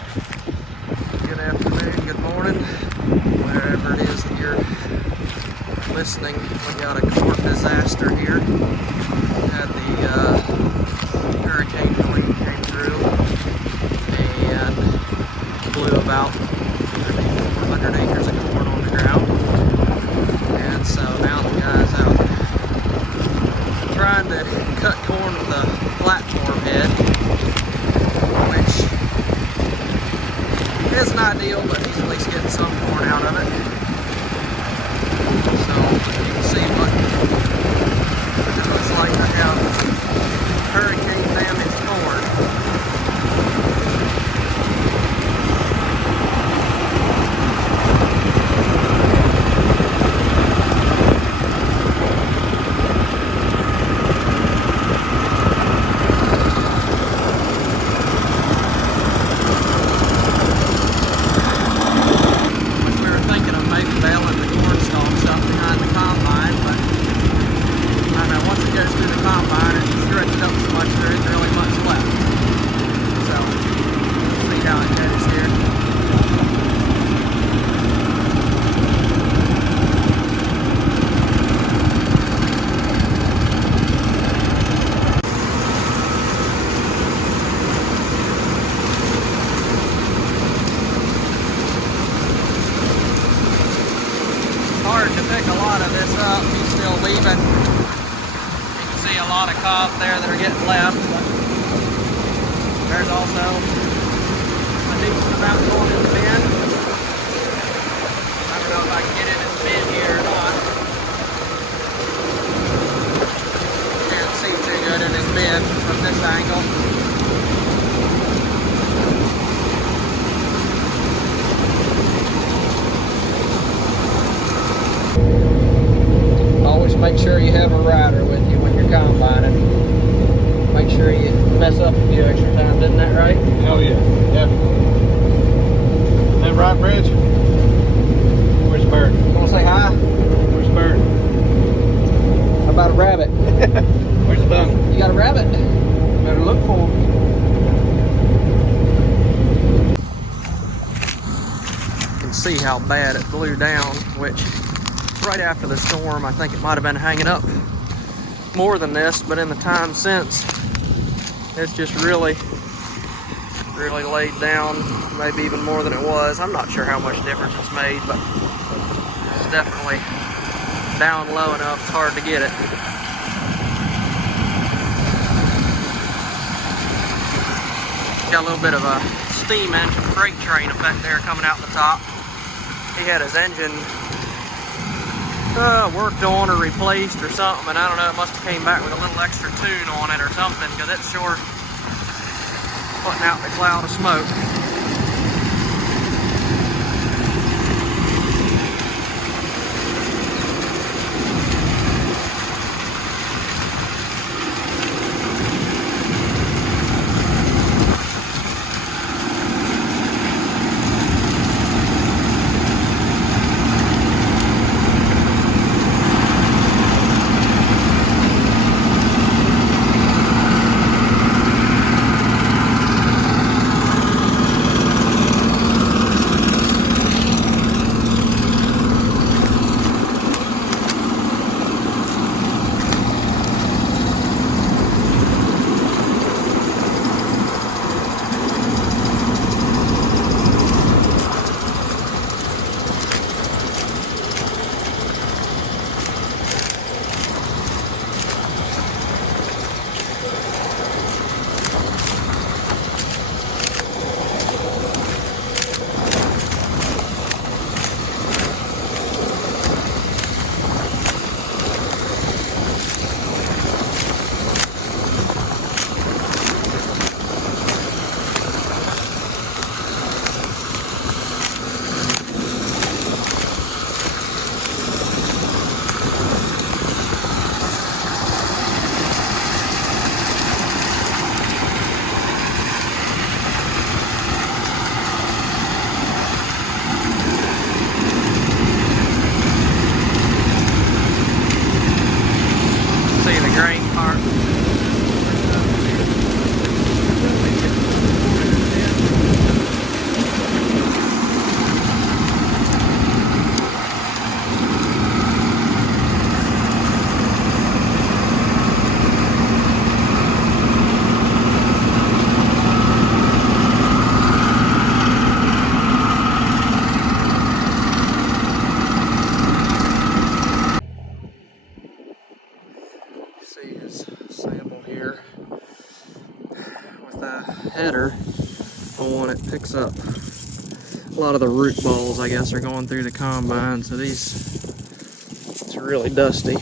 Good afternoon, good morning, wherever it is that you're listening. We got a corn disaster here. Had the Hurricane Helene came through and blew about 400 acres of corn on the ground. And so now the guy's out trying to cut corn with a platform head, which isn't ideal, but he's at least getting some corn out of it. So you can see what it looks like to have hurricane damaged corn. Hard to pick a lot of this up. He's still leaving. You can see a lot of cobs there that are getting left, but there's also a decent amount going in the bin. I don't know if I can get in the bin here or not. Can't see too good in his bin from this angle. Always make sure you have a rider with you when you're combining. Make sure you mess up a few extra times, isn't that right? Oh yeah, definitely. Is that right, Bridge? Where's Bird? You want to say hi? Where's Bird? How about a rabbit? Where's the bum? You got a rabbit? Better look for him. You can see how bad it blew down, which right after the storm, I think it might have been hanging up more than this, but in the time since, it's just really laid down, maybe even more than it was. I'm not sure how much difference it's made, but it's definitely down low enough, it's hard to get it. Got a little bit of a steam engine freight train effect there coming out the top. He had his engine worked on or replaced or something, and I don't know, it must have came back with a little extra tune on it or something, because it's sure putting out the cloud of smoke. better on it. Picks up a lot of the root balls, I guess, are going through the combine, so it's really dusty.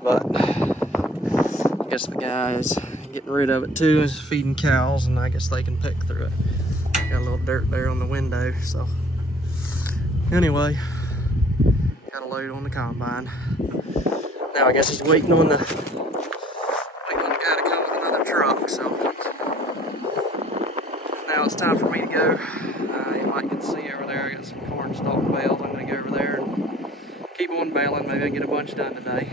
But I guess the guy's getting rid of it too, is feeding cows, and I guess they can pick through it. Got a little dirt there on the window, so anyway, got a load on the combine. Now I guess he's waiting on the guy to come with another truck, so now it's time for me to go. You might get to see over there, I got some corn stalk bales. I'm gonna go over there and keep on baling. Maybe I can get a bunch done today.